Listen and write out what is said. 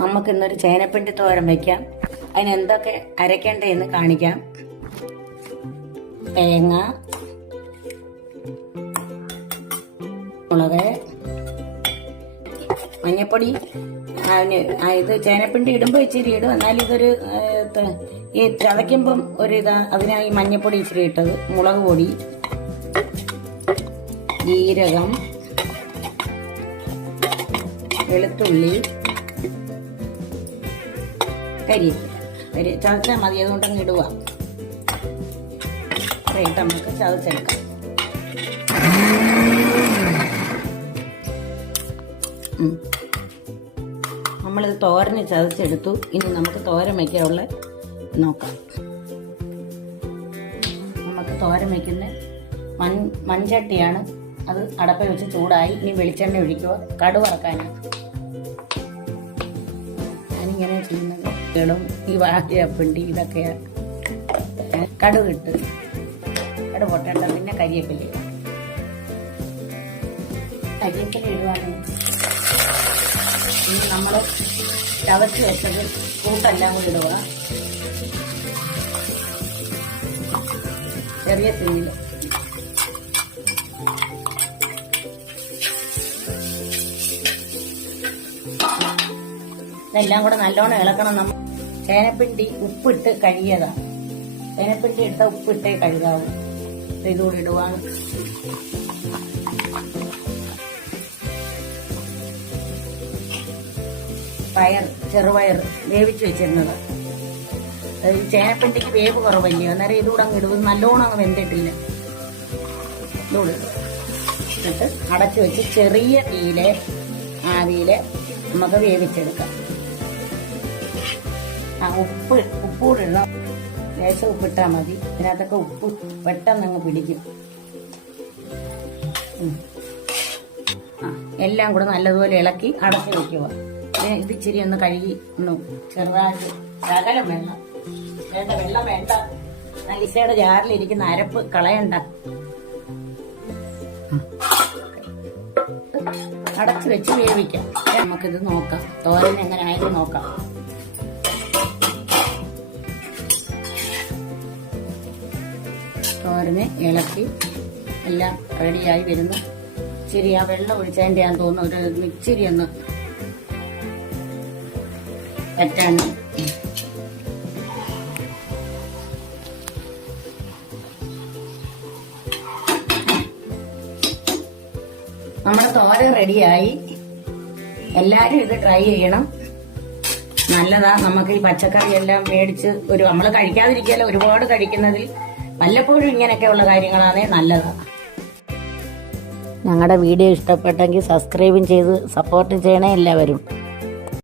നമുക്കിന്നൊരു ചേനപ്പിണ്ടി തോരൻ വയ്ക്കാം. അതിന് എന്തൊക്കെ അരയ്ക്കേണ്ടതെന്ന് കാണിക്കാം. തേങ്ങ, മുളക്, മഞ്ഞപ്പൊടി. ഇത് ചേനപ്പിണ്ടി ഇടുമ്പോൾ ഇച്ചിരി ഇടും, എന്നാലും ഇതൊരു ഈ ചതയ്ക്കുമ്പം അതിനായി മഞ്ഞപ്പൊടി ഇച്ചിരി ഇട്ടത്, മുളക് പൊടി, ജീരകം, വെളുത്തുള്ളി, കരിവേപ്പില ചതച്ചാൽ മതി. അതുകൊണ്ടങ്ങ് ഇടുക. ഇട്ട് നമുക്ക് ചതച്ചെടുക്കാം. നമ്മളിത് തോരന് ചതച്ചെടുത്തു. ഇനി നമുക്ക് തോരൻ വയ്ക്കാനുള്ള നോക്കാം. നമുക്ക് തോരൻ വയ്ക്കുന്ന മൺചട്ടിയാണ്. അത് അടപ്പിൽ വെച്ച് ചൂടായി. ഇനി വെളിച്ചെണ്ണ ഒഴിക്കുക. കടുക് വറക്കാനാണ് ഞാനിങ്ങനെ ചെയ്യുന്നത്. ഇടും ഈ വാഴപ്പിണ്ടി ഇതൊക്കെയാണ്. കടുക് ഇട്ട് കടുക് പൊട്ടേണ്ട. പിന്നെ കരിവേപ്പില ഇടുവാണ്. ഇനി നമ്മൾ ചതച്ച് വെച്ചത് കൂട്ടെല്ലാം കൂടി ഇടുക. ചെറിയ തീയിൽ ഇതെല്ലാം കൂടെ നല്ലോണം ഇളക്കണം. നമ്മൾ ചേനപ്പിണ്ടി ഉപ്പിട്ട് കഴുകിയതാണ്. ചേനപ്പിണ്ടി ഇട്ട ഉപ്പിട്ടേ കഴുകാവും. ഇതുകൂടി ഇടുവാണ്. ചെറുപയർ വേവിച്ച് വെച്ചിരുന്നത്. ചേനപ്പിണ്ടിക്ക് വേവ് കുറവല്ലയോ, അന്നേരം ഇതുകൂടെ അങ്ങ് ഇടുന്നത്. നല്ലോണം അങ്ങ് വെന്തിട്ടില്ല. ഇതുകൂടി എന്നിട്ട് അടച്ചു വെച്ച് ചെറിയ തീയിലെ ആവിയില് നമുക്ക് വേവിച്ചെടുക്കാം. ഉപ്പ് കൂടെ ഇടണം. ലേശം ഉപ്പിട്ടാൽ മതി. ഇതിനകത്തൊക്കെ ഉപ്പ് പെട്ടെന്ന് അങ്ങ് പിടിക്കും. എല്ലാം കൂടെ നല്ലതുപോലെ ഇളക്കി അടച്ചു വെക്കുക. ഇത് ഇച്ചിരി ഒന്ന് കഴുകി ചെറുതായിട്ട് ശകലം വെള്ളം വേണ്ട. വെള്ളം വേണ്ട. ലിസയുടെ ജാറിലിരിക്കുന്ന അരപ്പ് കളയണ്ട. അടച്ചു വെച്ച് വേവിക്കാം. നമുക്കിത് നോക്കാം. തോരൻ എങ്ങനെ ആയാലും നോക്കാം. തോരന് ഇളക്കി എല്ലാം റെഡിയായി വരുന്നു. ഇച്ചിരി ആ വെള്ളം ഒഴിച്ചതിൻ്റെ ആണെന്ന് തോന്നുന്നു. ഒരു ഇച്ചിരി ഒന്ന് പറ്റാണ്. നമ്മുടെ തോരൻ റെഡിയായി. എല്ലാരും ഇത് ട്രൈ ചെയ്യണം. നല്ലതാ. നമുക്ക് ഈ പച്ചക്കറി എല്ലാം മേടിച്ച് നമ്മൾ കഴിക്കാതിരിക്കുകയല്ല, ഒരുപാട് കഴിക്കുന്നതിൽ വല്ലപ്പോഴും ഇങ്ങനെയൊക്കെയുള്ള കാര്യങ്ങളാണേ നല്ലതാണ്. ഞങ്ങളുടെ വീഡിയോ ഇഷ്ടപ്പെട്ടെങ്കിൽ സബ്സ്ക്രൈബും ചെയ്ത് സപ്പോർട്ട് ചെയ്യണേ എല്ലാവരും.